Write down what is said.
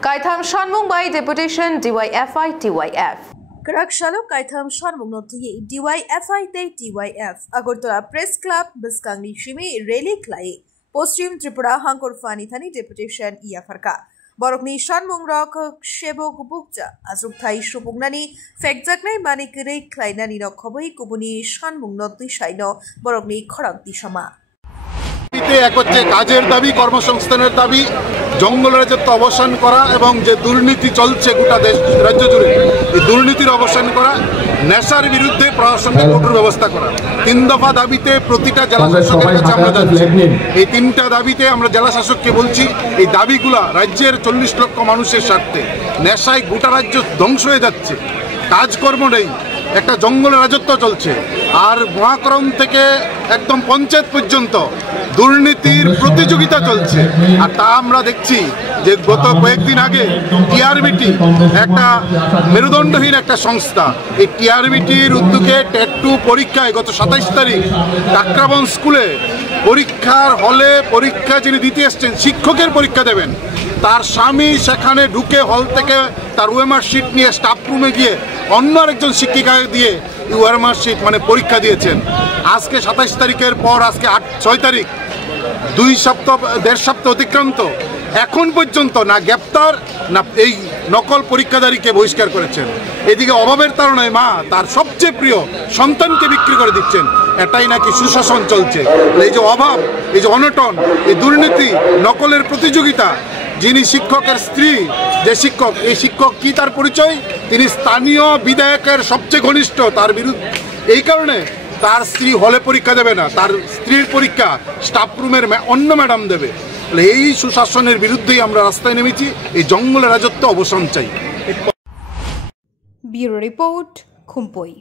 Kaitham Shanmung by Deputation DYFI TYF. Karak Shalok Kaitham Shanmung Notiye DYFI Te TYF Agortola Press Club Biskangli Shimi Rally Klai Postum Tripura Hankor Fani Thani Deputation Iafarka Borokni Shanmung Rock Shebok Bukta Azuk Thai Shupugnani Fekjaknai Manikire Klainani no Koboi Kubuni Shanmung Noti Shaino Borokni Korakti Shama এক হচ্ছে কাজের দাবি, কর্মসংস্থানের দাবি, জঙ্গল রাজত্ব অবসান করা এবং যে দুর্নীতি চলছে গোটা দেশ রাজ্য জুড়ে এই দুর্নীতির অবসান করা, নেশার বিরুদ্ধে প্রশাসনিক কঠোর ব্যবস্থা করা। 3 দফা দাবিতে প্রতিটা জেলা শাসকের কাছে আমরা যাচ্ছি। এই 3টা দাবিতে আমরা জেলা শাসককে বলছি এই দাবিগুলা রাজ্যের 40 লক্ষ মানুষের স্বার্থে। নেশায় গোটা রাজ্য ধ্বংস হয়ে যাচ্ছে, কাজকর্ম নেই, একটা জঙ্গলের রাজত্ব চলছে। আর মহাকরণ থেকে একদম পঞ্চায়েত পর্যন্ত দুর্নীতির প্রতিযোগিতা চলছে। আর তা আমরা দেখছি যে গত কয়েকদিন আগে টিআরবিটি একটা মেরুদণ্ডহীন একটা সংস্থা, এই টিআরবিটির উদ্যোগে টেট 2 পরীক্ষায় গত 27 তারিখ কাকরাবন স্কুলে পরীক্ষার হলে পরীক্ষা যিনি দিতে এসছেন, শিক্ষকের পরীক্ষা দেবেন, তার স্বামী সেখানে ঢুকে হল থেকে তার ওএমআর শিট নিয়ে স্টাফ রুমে গিয়ে অন্য আরেকজন শিক্ষিকাকে দিয়ে ওএমআর শিট মানে পরীক্ষা দিয়েছেন। আজকে 27 তারিখের পর আজকে 6 তারিখ, 1.5 সপ্তাহ অতিক্রান্ত, এখন পর্যন্ত না গ্রেপ্তার না এই নকল পরীক্ষাদারীকে বহিষ্কার করেছেন। এদিকে অভাবের তাড়নায় মা তার সবচেয়ে প্রিয় সন্তানকে বিক্রি করে দিচ্ছেন। এটাই নাকি সুশাসন চলছে। এই যে অভাব, এই যে অনটন, এই দুর্নীতি, নকলের প্রতিযোগিতা, যিনি শিক্ষকের স্ত্রী, যে শিক্ষক, এই শিক্ষক কি তার পরিচয়? তিনি স্থানীয় বিধায়কের সবচেয়ে ঘনিষ্ঠ। তার বিরুদ্ধে এই কারণে তার স্ত্রী হলে পরীক্ষা দেবে না, তার স্ত্রীর পরীক্ষা স্টাফ রুমের অন্য ম্যাডাম দেবে। এই সুশাসনের বিরুদ্ধেই আমরা রাস্তায় নেমেছি। এই জঙ্গলের রাজত্ব অবসান চাই। Bureau report, খুমপই।